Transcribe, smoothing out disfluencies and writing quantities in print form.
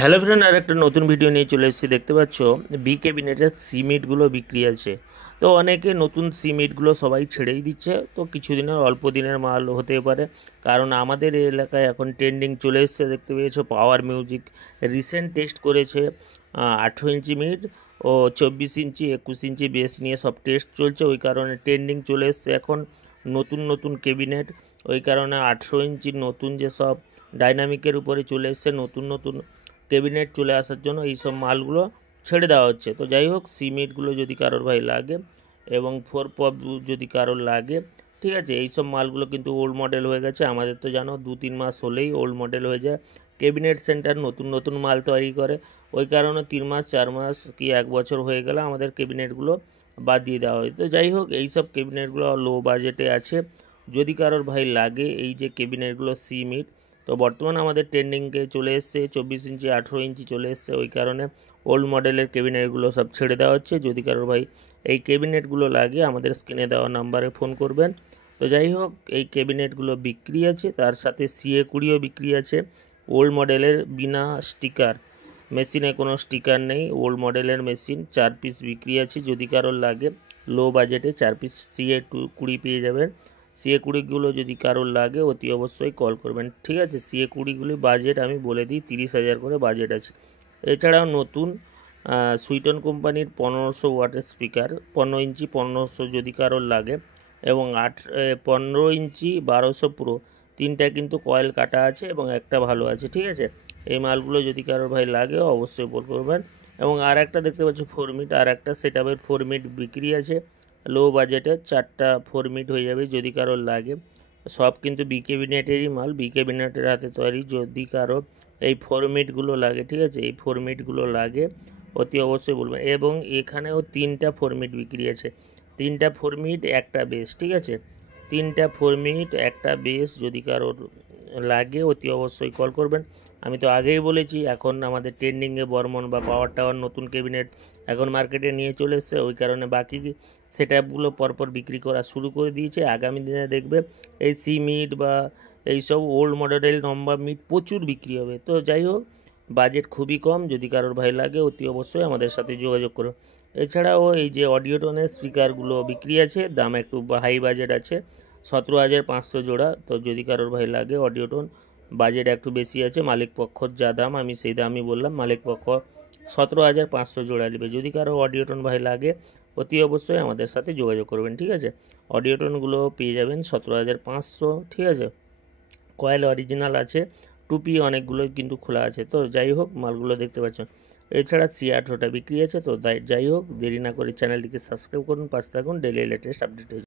Hello friend, আর একটা নতুন video নিয়ে চলে এসেছি। দেখতে পাচ্ছ বি ক্যাবিনেটের সিমিটগুলো বিক্রি আছে। তো অনেকে নতুন সিমিটগুলো সবাই ছেড়েই দিচ্ছে, তো কিছুদিনের অল্প দিনের মাল হতে পারে। কারণ আমাদের এই এলাকায় এখন ট্রেন্ডিং চলে এসছে। দেখতে পেয়েছো পাওয়ার মিউজিক রিসেন্ট টেস্ট করেছে 18 ইঞ্চি মিড ও 24 ইঞ্চি 21 ইঞ্চি বেস নিয়ে সব টেস্ট চলছে। ওই কারণে ট্রেন্ডিং চলে এসছে এখন নতুন নতুন ক্যাবিনেট। ওই কারণে 18 ইঞ্চির নতুন যে সব ডাইনামিকের উপরে চলে এসছে নতুন নতুন ক্যাবিনেট চলে আসার জন্য এই সব মালগুলো ছেড়ে দেওয়া হচ্ছে। তো যাই হোক, সিমিটগুলো যদি কারোর ভাই লাগে এবং 4 পপ যদি কারোর লাগে, ঠিক আছে। এই সব মালগুলো কিন্তু ওল্ড মডেল হয়ে গেছে। আমাদের তো জানো 2-3 মাস হলেই ওল্ড মডেল হয়ে যায়। ক্যাবিনেট সেন্টার নতুন নতুন মাল তৈরি করে, ওই কারণে 3 মাস 4 মাস কি 1 বছর হয়ে গেলে আমাদের ক্যাবিনেটগুলো বাদ দিয়ে দেওয়া হয়। তো যাই হোক, এই সব ক্যাবিনেটগুলো লো বাজেটে আছে। যদি কারোর ভাই লাগে এই যে ক্যাবিনেটগুলো সিমিট, তো বর্তমানে আমাদের ট্রেন্ডিংয়ে চলে এসছে 24 ইঞ্চি 18 ইঞ্চি চলে এসছে। ওই কারণে ওল্ড মডেলের ক্যাবিনেটগুলো সব ছেড়ে দেওয়া হচ্ছে। যদি কারোর ভাই এই ক্যাবিনেটগুলো লাগে আমাদের স্ক্রিনে দেওয়া নাম্বারে ফোন করবেন। তো যাই হোক, এই ক্যাবিনেটগুলো বিক্রি আছে, তার সাথে CA20ও বিক্রি আছে। ওল্ড মডেলের বিনা স্টিকার, মেশিনে কোনো স্টিকার নেই, ওল্ড মডেলের মেশিন 4 পিস বিক্রি আছে। যদি কারোর লাগে লো বাজেটে 4 পিস CA20 পেয়ে যাবেন। CA20গুলো যদি কারোর লাগে অতি অবশ্যই কল করবেন, ঠিক আছে। CA20গুলি বাজেট আমি বলে দিই 30,000 করে বাজেট আছে। এছাড়াও নতুন সুইটন কোম্পানির 1500 ওয়াটের স্পিকার 15 ইঞ্চি 1500 যদি কারোর লাগে, এবং 15 ইঞ্চি 1200 প্রো, তিনটা কিন্তু কয়েল কাটা আছে এবং একটা ভালো আছে, ঠিক আছে। এই মালগুলো যদি কারোর ভাই লাগে অবশ্যই কল করবেন। এবং আর একটা দেখতে পাচ্ছি 4 মিট, আর একটা সেটআপের 4 মিট বিক্রি আছে লো বাজেটে। 4টা 4 মিট হয়ে যাবে যদি কারোর লাগে। সব কিন্তু বি ক্যাবিনেটেরই মাল, বি ক্যাবিনেটের হাতে তৈরি। যদি কারো এই 4 মিটগুলো লাগে, ঠিক আছে, এই 4 মিটগুলো লাগে অতি অবশ্যই বলবেন। এবং এখানেও 3টা 4 মিট বিক্রি আছে। 3টা 4 মিট একটা বেস, ঠিক আছে। 3টা 4 মিট একটা বেস যদি কারোর লাগে অতি অবশ্যই কল করবেন। আমি তো আগেই বলেছি এখন আমাদের ট্রেন্ডিংয়ে বর্মন বা পাওয়ার টাওয়ার নতুন ক্যাবিনেট এখন মার্কেটে নিয়ে চলে এসছে। ওই কারণে বাকি সেটআপগুলো পরপর বিক্রি করা শুরু করে দিয়েছে। আগামী দিনে দেখবে এই সি মিট বা এইসব ওল্ড মডেলের লম্বা মিট প্রচুর বিক্রি হবে। তো যাই হোক, বাজেট খুবই কম, যদি কারোর ভাই লাগে অতি অবশ্যই আমাদের সাথে যোগাযোগ করো। এছাড়াও এই যে অডিওটনের স্পিকারগুলো বিক্রি আছে, দাম একটু হাই বাজেট আছে, 17,500 জোড়া। তো যদি কারোর ভাই লাগে অডিওটন, বাজেট একটু বেশি আছে, মালিক পক্ষর যা দাম আমি সেই দামই বললাম। মালিক পক্ষ 17,500 জোড়া নেবে। যদি কারো অডিওটন ভাই লাগে অতি অবশ্যই আমাদের সাথে যোগাযোগ করবেন, ঠিক আছে। অডিওটনগুলো পেয়ে যাবেন 17,500, ঠিক আছে। কয়েল অরিজিনাল আছে, টুপি অনেকগুলোই কিন্তু খোলা আছে। তো যাই হোক, মালগুলো দেখতে পাচ্ছেন। এছাড়া CA18টা বিক্রি আছে। তো যাই হোক, দেরি না করে চ্যানেলটিকে সাবস্ক্রাইব করুন, পাশে থাকুন, ডেইলি লেটেস্ট আপডেট।